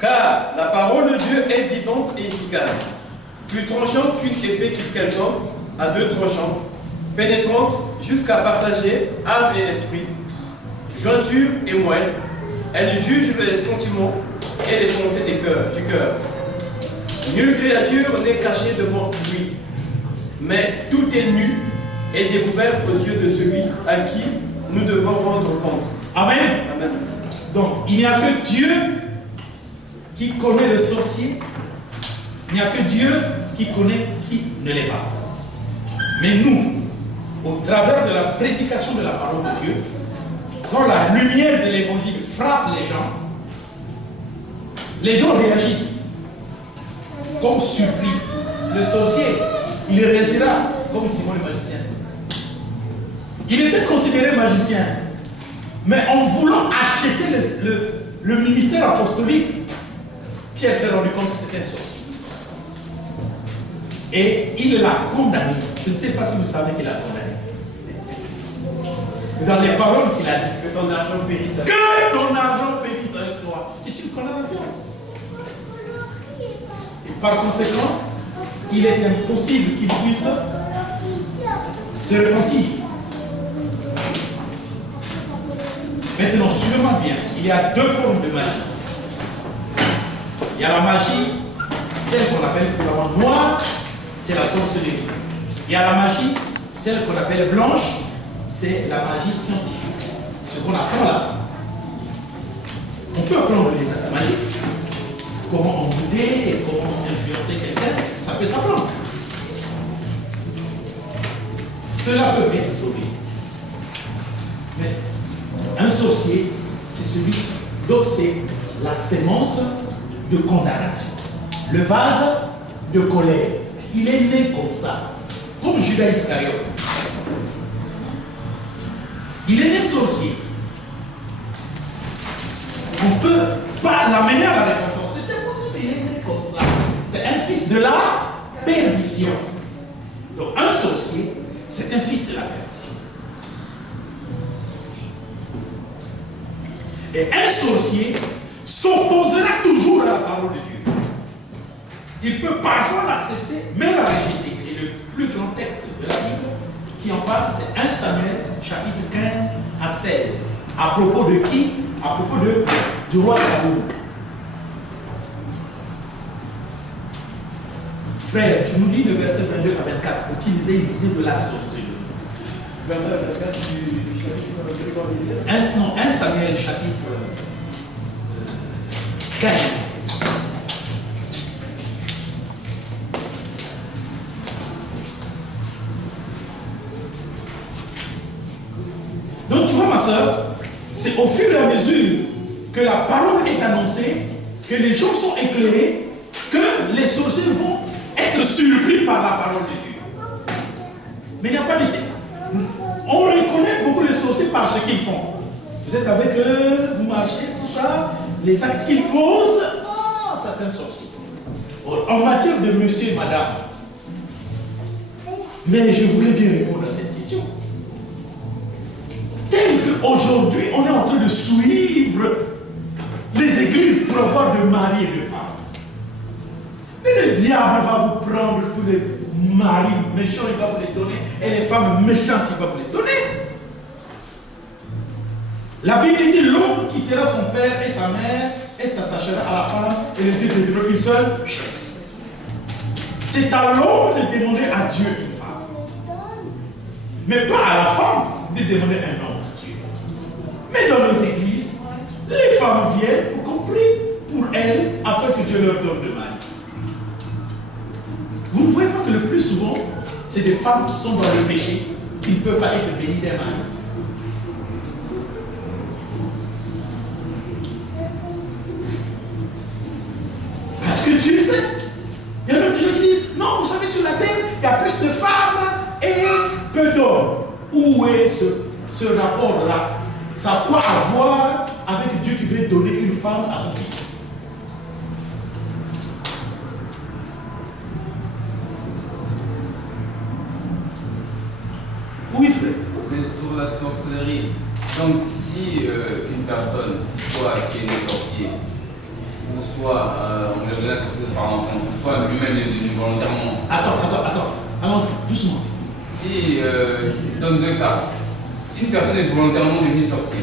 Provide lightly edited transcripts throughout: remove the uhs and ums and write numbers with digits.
Car la parole de Dieu est vivante et efficace, plus tranchante qu'une épée quelconque, à deux tranchants, pénétrante jusqu'à partager âme et esprit, jointure et moelle. Elle juge les sentiments et les pensées du cœur. Nulle créature n'est cachée devant lui, mais tout est nu et découvert aux yeux de celui à qui nous devons rendre compte. Amen. Amen. Donc, il n'y a que Dieu qui connaît le sorcier. Il n'y a que Dieu qui connaît qui ne l'est pas. Mais nous, au travers de la prédication de la parole de Dieu, quand la lumière de l'évangile frappe les gens réagissent comme surpris. Le sorcier, il réagira comme Simon le magicien. Il était considéré magicien. Mais en voulant acheter le ministère apostolique, Pierre s'est rendu compte que c'était un sorcier. Et il l'a condamné. Je ne sais pas si vous savez qu'il l'a condamné. Dans les paroles qu'il a dites. Que ton argent périsse. Que ton argent périsse avec toi. C'est une condamnation. Et par conséquent, il est impossible qu'il puisse se repentir. Maintenant, suivez-moi bien. Il y a deux formes de magie. Il y a la magie, celle qu'on appelle couramment noire, c'est la sorcellerie. Il y a la magie, celle qu'on appelle blanche, c'est la magie scientifique. Ce qu'on apprend là. On peut apprendre les actes magiques. Comment embouter et comment influencer quelqu'un, ça peut s'apprendre. Cela peut bien sauver. Mais un sorcier, c'est celui, donc c'est la sémence de condamnation. Le vase de colère. Il est né comme ça. Comme Judas Iscariote. Il est né sorcier. On ne peut pas l'amener à la repentance. C'est impossible, il est né comme ça. C'est un fils de la perdition. Donc un sorcier, c'est un fils de la perdition. Et un sorcier s'opposera toujours à la parole de Dieu. Il peut parfois l'accepter, mais la rejeter. Et le plus grand texte de la Bible qui en parle, c'est 1 Samuel, chapitre 15 à 16. À propos de qui? À propos du roi Saoul. Frère, tu nous lis le verset 22 à 24 pour qu'ils aient une idée de la sorcellerie. 22 à 24 du chapitre 1 Samuel, chapitre 15. Donc tu vois ma soeur, c'est au fur et à mesure que la parole est annoncée, que les gens sont éclairés, que les sorciers vont être surpris par la parole de Dieu. Mais il n'y a pas d'idée. On reconnaît beaucoup les sorciers par ce qu'ils font. Vous êtes avec eux, vous marchez, tout ça, les actes qu'ils posent, ça c'est un sorcier. En matière de monsieur et madame, mais je voulais bien répondre à cette question. Tel qu'aujourd'hui, on est en train de suivre les églises pour avoir de maris et de femmes. Mais le diable va vous prendre tous les maris méchants, il va vous les donner, et les femmes méchantes, il va vous les donner. La Bible dit l'homme quittera son père et sa mère et s'attachera à la femme et les deux deviendront une seule. C'est à l'homme de demander à Dieu une femme. Mais pas à la femme de demander un homme à Dieu. Mais dans nos églises, les femmes viennent pour qu'on prie pour elles afin que Dieu leur donne de mari. Vous ne voyez pas que le plus souvent, c'est des femmes qui sont dans le péché, qui ne peuvent pas être bénies d'un mari. Parce que Dieu sait. Il y a même des gens qui disent, non, vous savez, sur la terre, il y a plus de femmes et peu d'hommes. Où est ce rapport-là? Ça a quoi à voir avec Dieu qui veut donner une femme à son fils? Oui, frère. Mais sur la sorcellerie, donc si une personne, soit qui est une sorcier, soit on lui a donné la sorcellerie par l'enfance, soit lui-même volontairement. Attends, allons-y, doucement. Si, dans deux cas, si une personne est volontairement devenue sorcière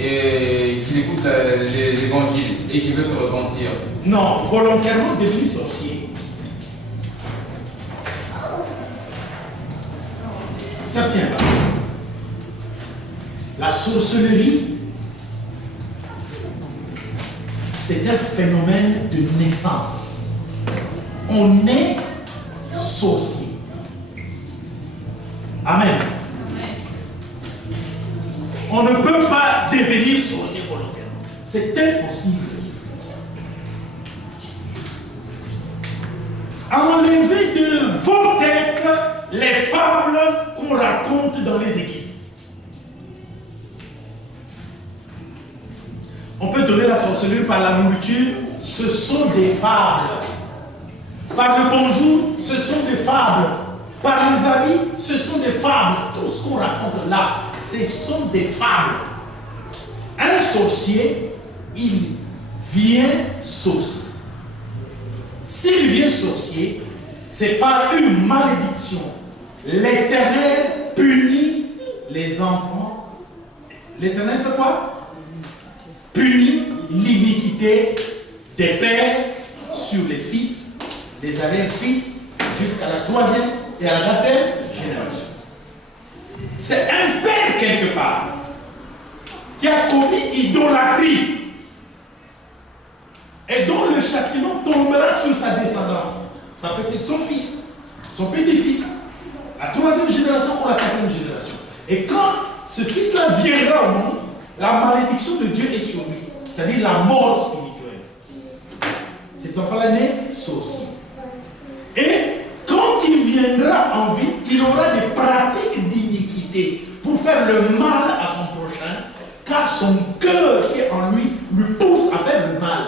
et qu'il écoute l'évangile et qu'il veut se repentir. Non, volontairement devenu sorcier. Ça ne tient pas. La sorcellerie, c'est un phénomène de naissance. On est sorcier. Amen. On ne peut pas devenir sorcier volontairement. C'est impossible. Enlevez de vos têtes les fables qu'on raconte dans les églises. On peut donner la sorcellerie par la nourriture, ce sont des fables. Par le bonjour, ce sont des fables. Par les amis, ce sont des fables. Tout ce qu'on raconte là, ce sont des fables. Un sorcier, il vient sorcier. S'il vient sorcier, c'est par une malédiction. L'Éternel punit les enfants. L'Éternel fait quoi? Punit l'iniquité des pères sur les fils, des arrière-fils, jusqu'à la troisième et à la quatrième génération. C'est un père quelque part qui a commis idolâtrie et dont le châtiment tombera sur sa descendance. Ça peut être son fils, son petit-fils, la troisième génération ou la quatrième génération. Et quand ce fils-là viendra au monde, la malédiction de Dieu est sur lui, c'est-à-dire la mort spirituelle. Cet enfant-là né sorcier. Et quand il viendra en vie, il aura des pratiques d'iniquité pour faire le mal à son prochain, car son cœur qui est en lui pousse à faire le mal.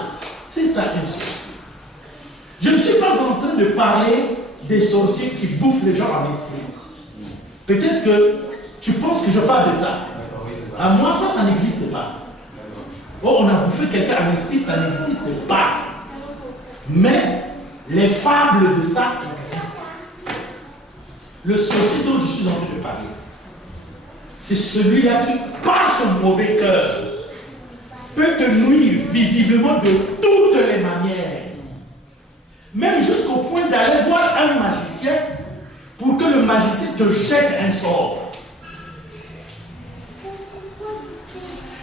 C'est ça un sorcier. Je ne suis pas en train de parler des sorciers qui bouffent les gens en esprit. Peut-être que tu penses que je parle de ça. À moi, ça n'existe pas. Oh, on a bouffé quelqu'un en esprit, ça n'existe pas. Mais les fables de ça existent. Le sorcier dont je suis en train de parler, c'est celui-là qui, par son mauvais cœur, peut te nuire visiblement de toutes les manières. Même jusqu'au point d'aller voir un magicien pour que le magicien te jette un sort.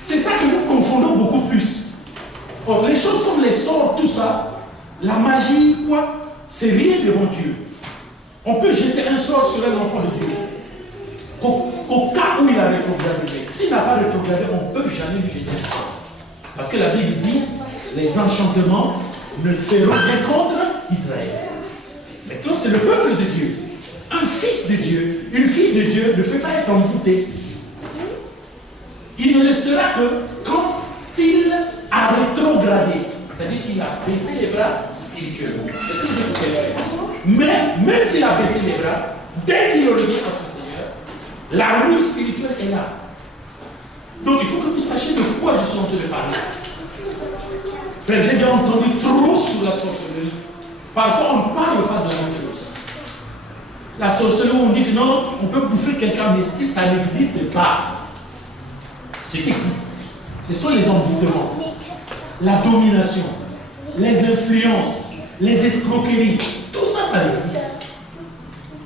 C'est ça que nous confondons beaucoup plus. Or, les choses comme les sorts, tout ça, la magie, quoi, c'est rien devant Dieu. On peut jeter un sort sur un enfant de Dieu. Qu'au cas où il a rétrogradé. S'il n'a pas rétrogradé, on ne peut jamais lui jeter un sort. Parce que la Bible dit, les enchantements ne feront rien contre Israël. Maintenant, c'est le peuple de Dieu. Un fils de Dieu, une fille de Dieu ne peut pas être envoûté. Il ne le sera que quand il a rétrogradé. C'est-à-dire qu'il a baissé les bras spirituellement. Est-ce que vous pouvez faire? Mais même s'il a baissé les bras, dès qu'il revient à son Seigneur, la rue spirituelle est là. Donc il faut que vous sachiez de quoi je suis en train de parler. Frère, j'ai déjà entendu trop sur la sorcellerie. Parfois on ne parle pas de la même chose. La sorcellerie, on dit que non, on peut bouffer quelqu'un en esprit, ça n'existe pas. Ce qui existe, ce sont les envoûtements, la domination, les influences, les escroqueries, tout ça, ça existe.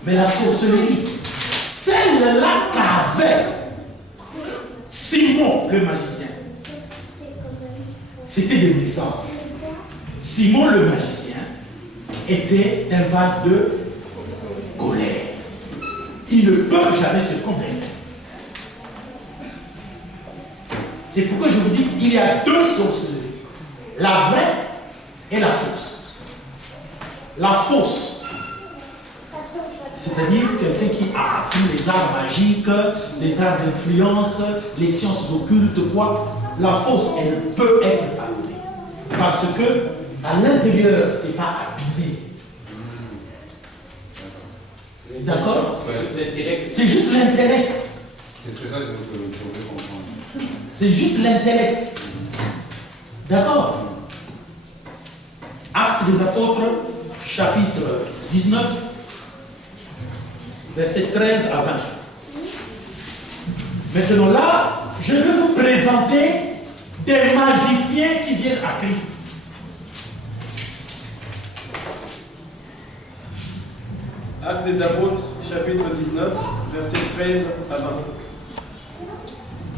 Mais la sorcellerie, celle-là qu'avait Simon le magicien, c'était de naissance. Simon le magicien était un vase de colère. Il ne peut jamais se convaincre. C'est pourquoi je vous dis, il y a deux sorcelleries. La vraie et la fausse. La fausse, c'est-à-dire quelqu'un qui a appris les arts magiques, les arts d'influence, les sciences occultes, quoi. La fausse, elle peut être pardonnée. Parce que à l'intérieur, ce n'est pas abîmé. D'accord? C'est juste l'intellect. C'est ça que vous pouvez comprendre. C'est juste l'intellect. D'accord? Actes des Apôtres, chapitre 19, versets 13 à 20. Maintenant là, je vais vous présenter des magiciens qui viennent à Christ. Actes des Apôtres, chapitre 19, versets 13 à 20.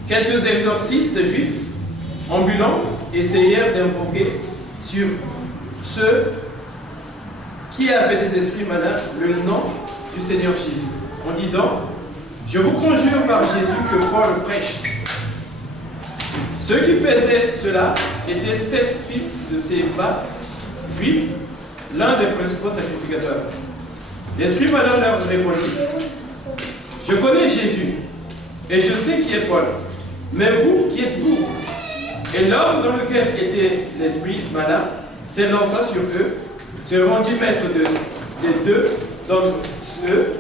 Quelques exorcistes juifs ambulants essayèrent d'invoquer sur ceux qui avaient des esprits malins le nom du Seigneur Jésus, en disant: je vous conjure par Jésus que Paul prêche. Ceux qui faisaient cela étaient 7 fils de Séba, juifs, l'un des principaux sacrificateurs. L'esprit malin leur répondit: je connais Jésus, et je sais qui est Paul, mais vous, qui êtes-vous? Et l'homme dans lequel était l'esprit malin s'élança sur eux, se rendit maître des deux d'entre eux,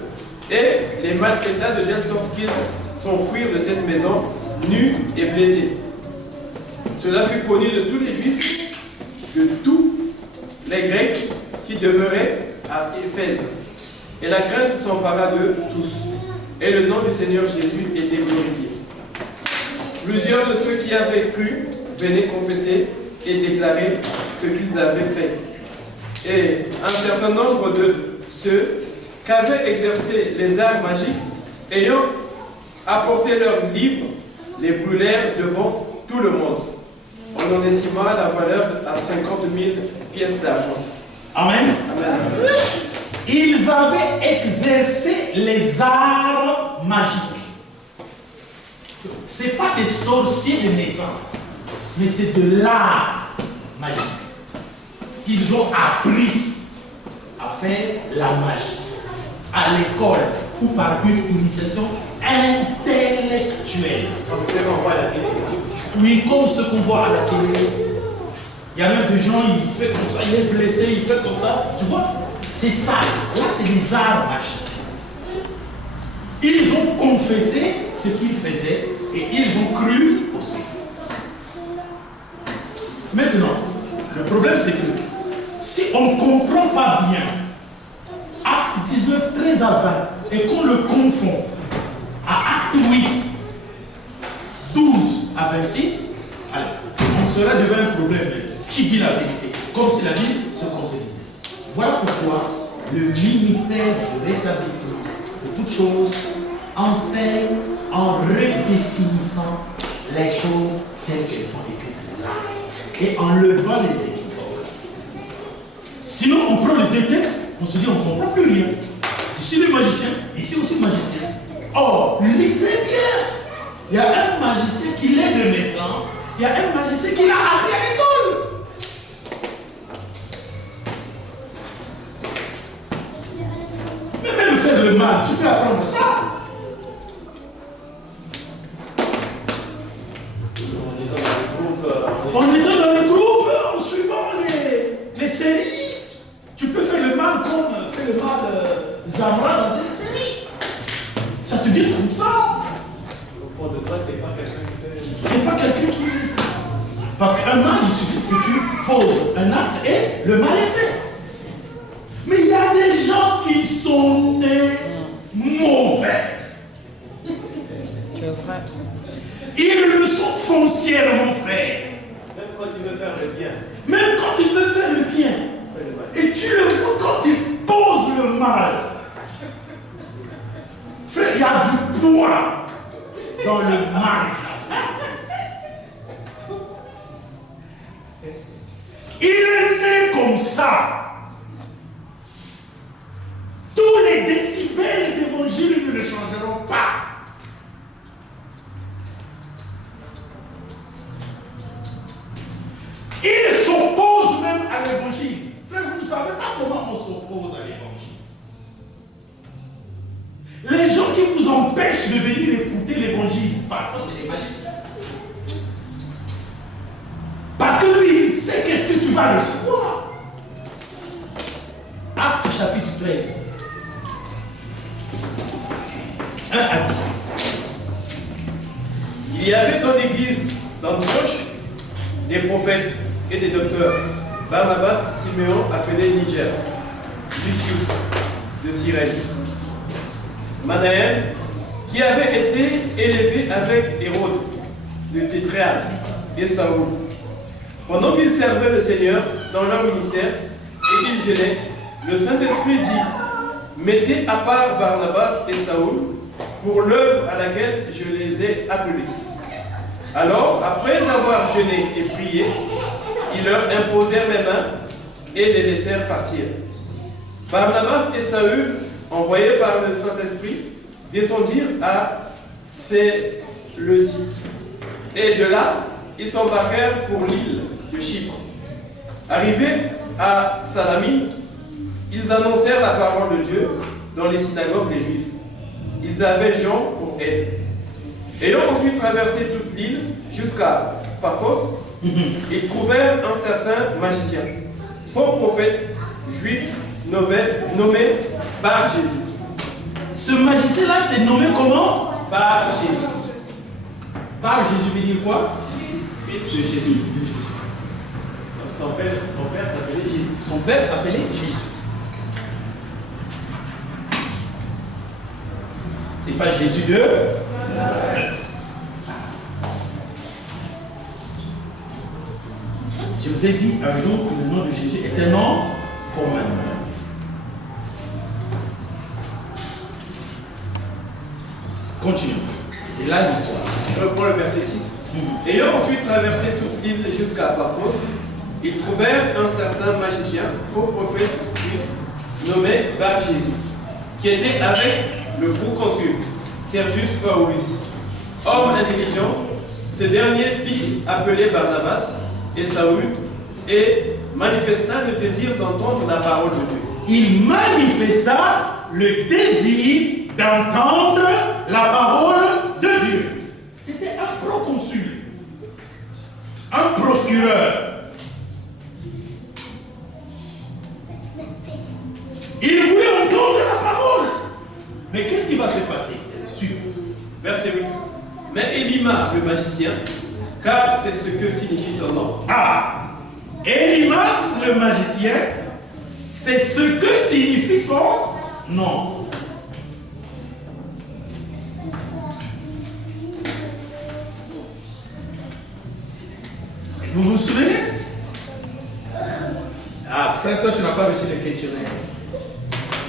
et les maltraita de telle sorte qu'ils s'enfuirent de cette maison, nus et blessés. Cela fut connu de tous les Juifs, de tous les Grecs qui demeuraient à Éphèse. Et la crainte s'empara d'eux tous, et le nom du Seigneur Jésus était glorifié. Plusieurs de ceux qui avaient cru venaient confesser et déclarer ce qu'ils avaient fait. Et un certain nombre de ceux qu'avaient exercé les arts magiques, ayant apporté leurs livres, les brûlèrent devant tout le monde. On en estima la valeur à 50 000 pièces d'argent. Amen. Amen. Ils avaient exercé les arts magiques. Ce n'est pas des sorciers de naissance, mais c'est de l'art magique. Ils ont appris à faire la magie à l'école ou par une initiation intellectuelle. Oui, comme ce qu'on voit à la télé. Il y a même des gens, il fait comme ça, il est blessé, il fait comme ça. Tu vois, c'est ça. Là, c'est des arts magiques. Ils ont confessé ce qu'ils faisaient et ils ont cru aussi. Maintenant, le problème c'est que si on ne comprend pas bien Acte 19, 13 à 20 et qu'on le confond à Acte 8, 12 à 26, alors, on serait devant un problème qui dit la vérité, comme si la Bible se contredisait. Voilà pourquoi le ministère de rétablissement de toutes choses enseigne en redéfinissant les choses telles qu'elles sont écrites là et en levant les équipes. Sinon, on prend les deux textes, on se dit on ne comprend plus rien. Ici le magicien, ici aussi le magicien. Or, lisez bien. Il y a un magicien qui l'est de naissance, il y a un magicien qui l'a appris à l'école. Mais même faire le mal, tu peux apprendre ça. On était dans le groupe, en suivant les séries. Tu peux faire le mal comme fait le mal Zamra dans tes séries. Ça te vient comme ça. Au fond de toi, tu n'es pas quelqu'un qui fait. Tu n'es pas quelqu'un qui. Parce qu'un mal, il suffit que tu poses un acte et le mal est fait. Mais il y a des gens qui sont nés mauvais. Ils le sont foncièrement, frère. Même quand il veut faire le bien. Même quand il veut faire le bien. Et tu le vois quand il pose le mal. Frère, il y a du poids dans le mal. Il est né comme ça. Tous les décibels d'évangile ne le changeront pas. Il s'oppose même à l'évangile. Frère, vous ne savez pas comment on s'oppose à l'évangile. Les gens qui vous empêchent de venir écouter l'évangile, parfois c'est les magiciens. Parce que lui, il sait qu'est-ce que tu vas recevoir. Acte chapitre 13. 1 à 10. Il y avait dans l'église d'Antioche des prophètes et des docteurs, Barnabas, Siméon, appelé Niger, Lucius de Cyrène, Manaël, qui avait été élevé avec Hérode, le tétrarque, et Saoul. Pendant qu'ils servaient le Seigneur dans leur ministère et qu'ils jeûnaient, le Saint-Esprit dit: mettez à part Barnabas et Saoul pour l'œuvre à laquelle je les ai appelés. Alors, après avoir jeûné et prié, ils leur imposèrent les mains et les laissèrent partir. Barnabas et Saül, envoyés par le Saint-Esprit, descendirent à Séleucie. Et de là, ils s'embarquèrent pour l'île de Chypre. Arrivés à Salamine, ils annoncèrent la parole de Dieu dans les synagogues des Juifs. Ils avaient Jean pour aide. Ayant ensuite traversé toute l'île jusqu'à Paphos, ils trouvèrent un certain magicien, faux prophète, juif, nommé Bar Jésus. Ce magicien-là, c'est nommé comment? Bar Jésus. Bar Jésus veut dire quoi? Fils de Jésus. Donc son père s'appelait Jésus. Son père s'appelait Jésus. C'est pas Jésus de Nazareth. Je vous ai dit un jour que le nom de Jésus est un nom commun. Continuons. C'est là l'histoire. Je reprends le verset 6. Ayant ensuite traversé toute l'île jusqu'à Paphos, ils trouvèrent un certain magicien, faux prophète juif, nommé Bar Jésus, qui était avec le proconsul Sergius Paulus. Homme intelligent, ce dernier fit appeler Barnabas et Saül et manifesta le désir d'entendre la parole de Dieu. Il manifesta le désir d'entendre la parole de Dieu. C'était un proconsul, un procureur. Il voulait entendre la parole. Mais qu'est-ce qui va se passer? Suivez. Verset 8. Mais Élima, le magicien, car c'est ce que signifie son nom. Ah, Élimas, le magicien, c'est ce que signifie son nom. Vous vous souvenez? Ah, frère, toi, tu n'as pas reçu le questionnaire.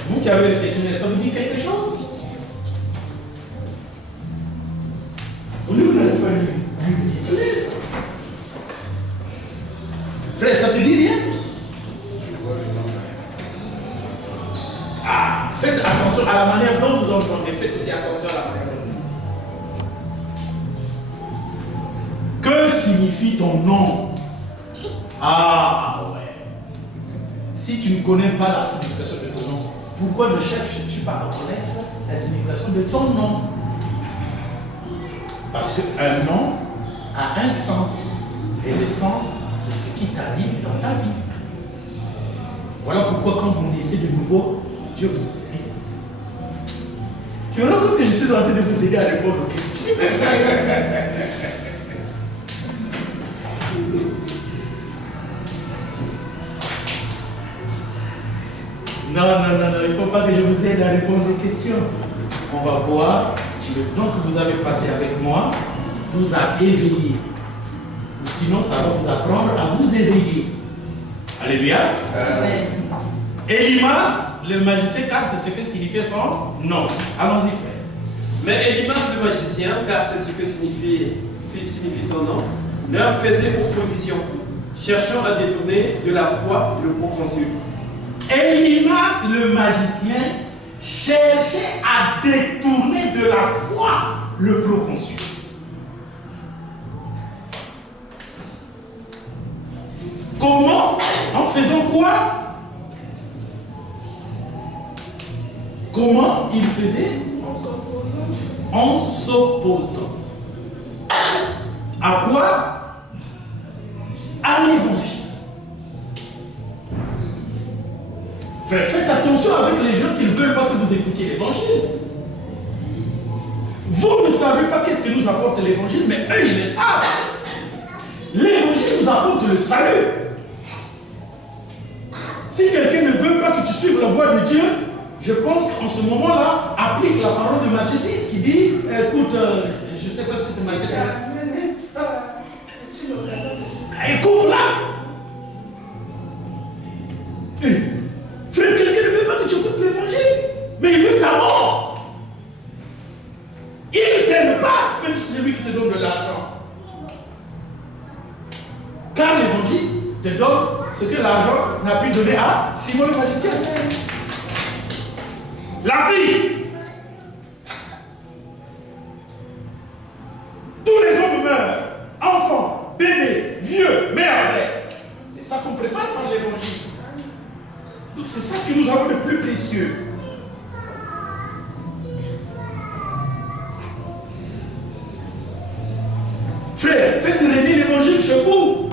Vous qui avez le questionnaire, ça vous dit quelque chose? Vous n'avez pas lu le questionnaire. Frère, ça te dit rien? Ah, faites attention à la manière dont vous entendez. Faites aussi attention à la manière dont vous dites. Que signifie ton nom? Ah, ouais. Si tu ne connais pas la signification de ton nom, pourquoi ne cherches-tu pas à connaître la signification de ton nom? Parce qu'un nom a un sens. Et le sens, c'est ce qui t'arrive dans ta vie. Voilà pourquoi quand vous naissez de nouveau, Dieu vous dit. Tu me rends compte que je suis en train de vous aider à répondre aux questions. Non, il ne faut pas que je vous aide à répondre aux questions. On va voir si le temps que vous avez passé avec moi vous a éveillé. Ou sinon, ça va vous apprendre à vous éveiller. Alléluia. Élimas, le magicien, car c'est ce que signifiait son nom. Allons-y, frère. Mais Élimas, le magicien, car c'est ce que signifie son nom, leur faisait opposition, cherchant à détourner de la foi le proconsul. Élimas, le magicien, cherchait à détourner de la foi le proconsul. Comment? En faisant quoi? Comment il faisait? En s'opposant. À quoi? À l'évangile. Faites attention avec les gens qui ne veulent pas que vous écoutiez l'évangile. Vous ne savez pas qu'est-ce que nous apporte l'évangile, mais eux, ils le savent. L'évangile nous apporte le salut. Si quelqu'un ne veut pas que tu suives la voie de Dieu, je pense qu'en ce moment-là, applique la parole de Matthieu 10 qui dit, écoute, je ne sais pas si c'est Matthieu 10. Écoute là. Frère, quelqu'un ne veut pas que tu écoutes l'évangile, mais il veut ta mort. Il ne t'aime pas, même si c'est lui qui te donne de l'argent. Car l'évangile te donne ce que l'argent n'a pu donner à Simon le magicien. La vie. Tous les hommes meurent. Enfants, bébés, vieux, mères. C'est ça qu'on prépare par l'évangile. Donc c'est ça que nous avons de plus précieux. Frère, faites régner l'évangile chez vous.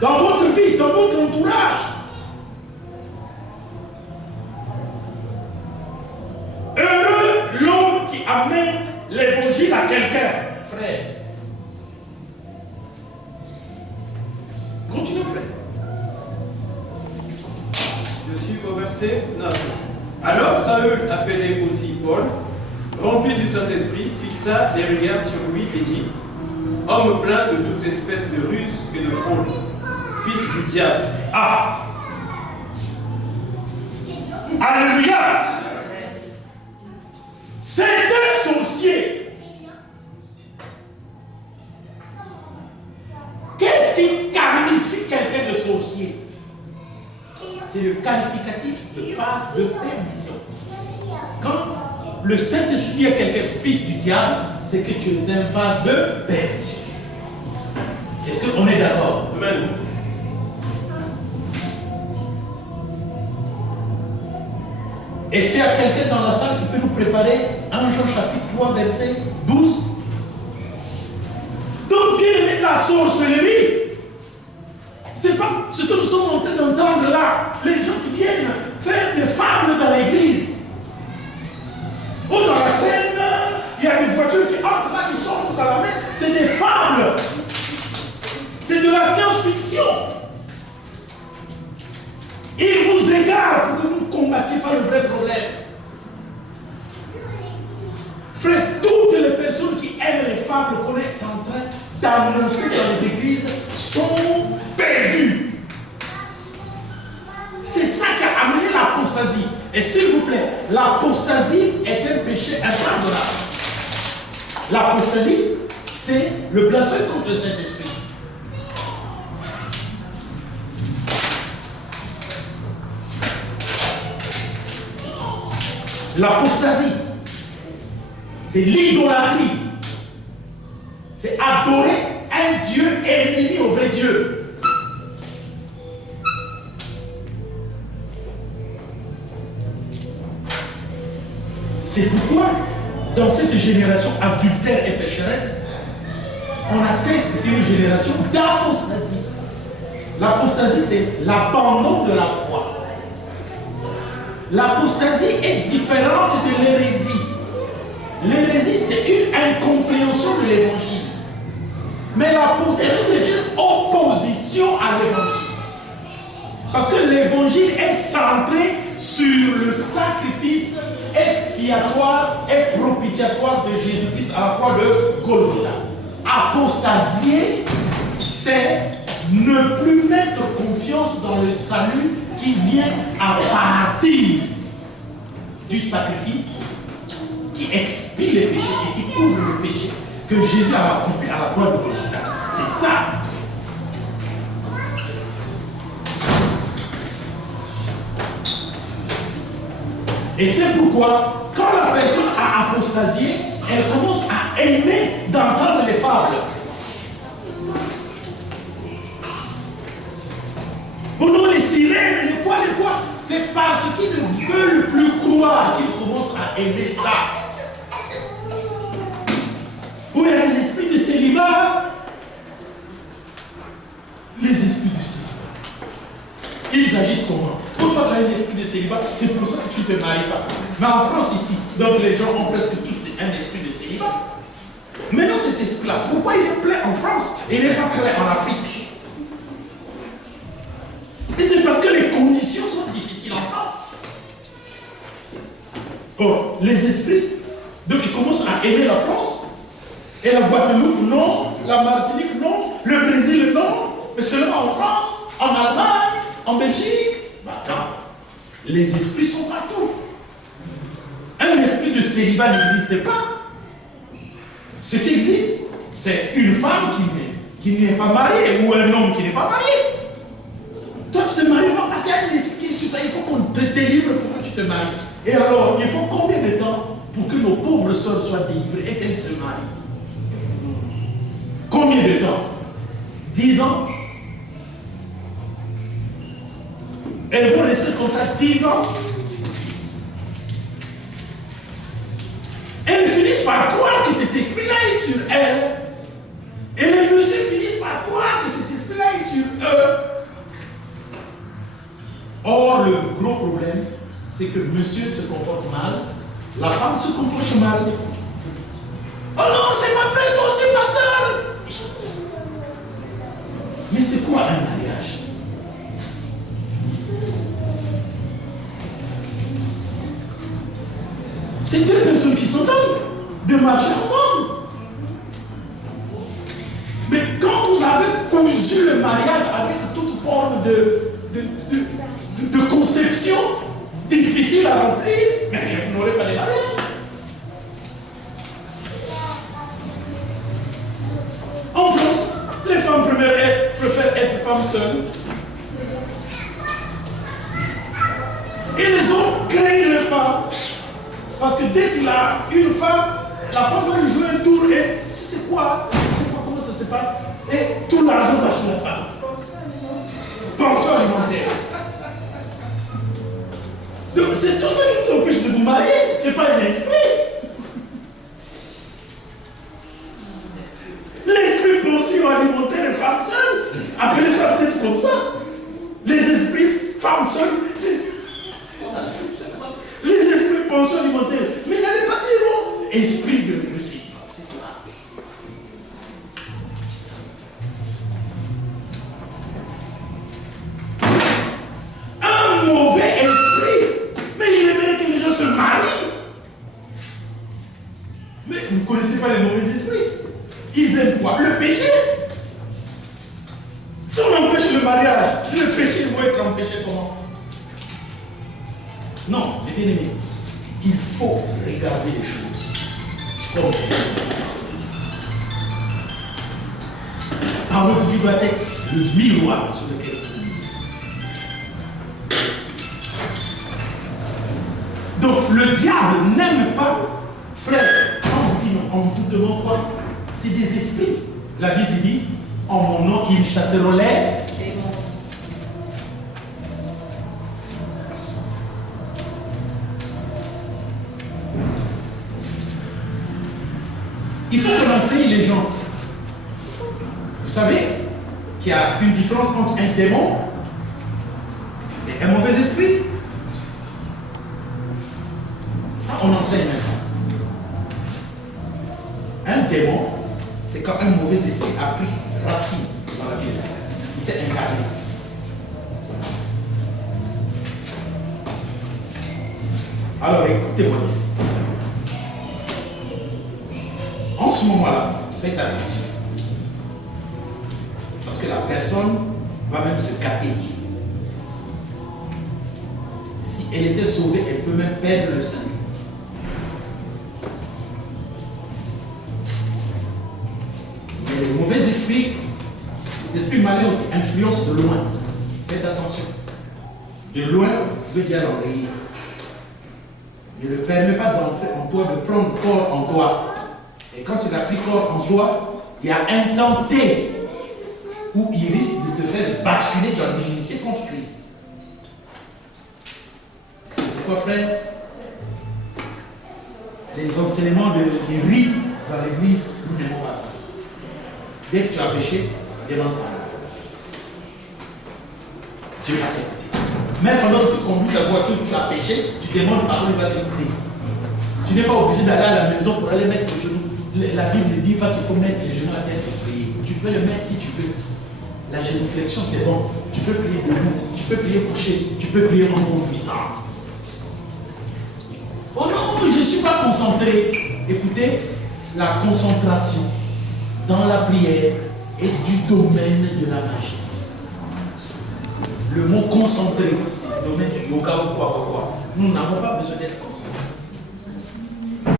Dans votre vie, dans votre entourage. Heureux l'homme qui amène l'évangile à quelqu'un. Frère. Continuez, frère. Je suis au verset 9. Alors Saül, appelé aussi Paul, rempli du Saint-Esprit, fixa les regards sur lui et dit, homme plein de toute espèce de ruse et de fraude, fils du diable. Ah! Alléluia! C'est un sorcier. Qu'est-ce qui qualifie quelqu'un de sorcier? C'est le qualificatif de phase de perdition. Quand le Saint-Esprit dit à quelqu'un fils du diable, c'est que tu es en phase de perdition. Est-ce qu'on est d'accord? Amen. Est-ce qu'il y a quelqu'un dans la salle qui peut nous préparer 1 Jean chapitre 3 verset 12? Donc, la sorcellerie, c'est pas ce que nous sommes en train d'entendre là. Les gens qui viennent faire des fables dans l'église. Ou dans la scène, il y a des voitures qui entrent là, qui sortent dans la mer. C'est des fables. C'est de la science-fiction. Ils vous égarent pour que vous ne combattiez pas le vrai problème. Frère, toutes les personnes qui aiment les fables qu'on est en train d'annoncer dans les églises sont perdues. C'est ça qui a amené l'apostasie. Et s'il vous plaît, l'apostasie est un péché impardonnable. L'apostasie, c'est le blasphème contre le Saint-Esprit. L'apostasie, c'est l'idolâtrie. C'est adorer un Dieu ennemi au vrai Dieu. C'est pourquoi, dans cette génération adultère et pécheresse, on atteste que c'est une génération d'apostasie. L'apostasie, c'est l'abandon de la foi. L'apostasie est différente de l'hérésie. L'hérésie, c'est une incompréhension de l'évangile. Mais l'apostasie, c'est une opposition à l'évangile. Parce que l'évangile est centré sur le sacrifice expiatoire et propitiatoire de Jésus-Christ à la croix de Golgotha. Apostasier, c'est ne plus mettre confiance dans le salut qui vient à partir du sacrifice qui expie les péchés et qui couvre le péché que Jésus a accompli à la croix de Golgotha. C'est ça. Et c'est pourquoi, quand la personne a apostasié, elle commence à aimer d'entendre les fables. Oh non, les sirènes, les quoi, c'est parce qu'ils ne veulent plus croire qu'ils commencent à aimer ça. Où il y a les esprits de célibat, les esprits de célibat, ils agissent comment? Quand toi tu as un esprit de célibat, c'est pour ça que tu ne te maries pas. Mais en France ici, donc les gens ont presque tous un esprit de célibat. Maintenant cet esprit-là, pourquoi il est plein en France et il n'est pas plein en Afrique? Et c'est parce que les les esprits, donc ils commencent à aimer la France. Et la Guadeloupe, non. La Martinique, non. Le Brésil, non. Mais seulement en France, en Allemagne, en Belgique. Attends, les esprits sont partout. Un esprit de célibat n'existe pas. Ce qui existe, c'est une femme qui n'est pas mariée ou un homme qui n'est pas marié. Toi, tu te maries pas parce qu'il y a un esprit qui est sur toi. Il faut qu'on te délivre pour que tu te maries. Et alors, il faut combien de temps pour que nos pauvres sœurs soient délivrées et qu'elles se marient? Combien de temps? 10 ans? Elles vont rester comme ça 10 ans? Elles finissent par croire que cet esprit-là est sur elles. Et les messieurs finissent par croire que cet esprit-là est sur eux. Or, le gros problème, c'est que monsieur se comporte mal, la femme se comporte mal. Oh non, c'est pas vrai, toi aussi, pasteur! Mais c'est quoi un mariage? C'est deux personnes qui s'entendent de marcher ensemble. Mais quand vous avez cousu le mariage avec toute forme de conception difficile à remplir, mais vous n'aurez pas de mariage. En France, les femmes préfèrent être femmes seules. Et les hommes créent les femmes. Parce que dès qu'il a une femme, la femme va lui jouer un tour et c'est quoi? Comment ça se passe? Et tout l'argent va chez la femme. Pension alimentaire. Donc c'est tout ça qui vous empêche de vous marier. C'est pas un esprit. L'esprit pension alimentaire et femme seule. Appelez ça peut-être comme ça. Les esprits femmes seules. Les esprits pension alimentaire. Mais n'allez pas dire non. Esprit de réciproque, c'est toi. Un mauvais esprit. Mais il aimerait que les gens se marient. Mais vous ne connaissez pas les mauvais esprits. Ils aiment quoi? Le péché. Si on empêche le mariage, le péché va être empêché comment? Non, mes bien-aimés, il faut regarder les choses comme elles sont. La parole de Dieu doit être le miroir sur lequel vous. Donc le diable n'aime pas, frère, quand vous dites non, en vous demande quoi? C'est des esprits. La Bible dit, en mon nom, ils chasseront les démons. Il faut qu'on enseigne les gens. Vous savez qu'il y a une différence entre un démon et un mauvais esprit. Ça, on enseigne maintenant. Un démon, c'est quand un mauvais esprit a pris racine dans la vie. Il s'est incarné. Alors écoutez-moi bien. En ce moment-là, faites attention. Parce que la personne va même se gâter. Si elle était sauvée, elle peut même perdre le salut. Mais les mauvais esprits, les esprits malins aussi influencent de loin. Faites attention. De loin, vous pouvez déjà l'enrayer. Ne le permet pas d'entrer en toi, de prendre corps en toi. Et quand il a pris corps en toi, il y a un temps T où il risque de te faire basculer dans l'initié contre Christ. C'est pourquoi, frère, les enseignements des rites dans l'église, nous n'aimons pas ça. Dès que tu as péché, demande pardon. Dieu va t'écouter. Même pendant que tu conduis ta voiture, tu as péché, tu demandes pardon, il va t'écouter. Tu n'es pas obligé d'aller à la maison pour aller mettre les genoux. La Bible ne dit pas qu'il faut mettre les genoux à terre pour prier. Tu peux le mettre si tu veux. La génuflexion, c'est bon. Tu peux prier debout, tu peux prier couché, tu peux prier en conduisant. Oh non, je suis pas concentré. Écoutez, la concentration dans la prière est du domaine de la magie. Le mot concentré, c'est le domaine du yoga ou quoi. Nous n'avons pas besoin d'être concentrés.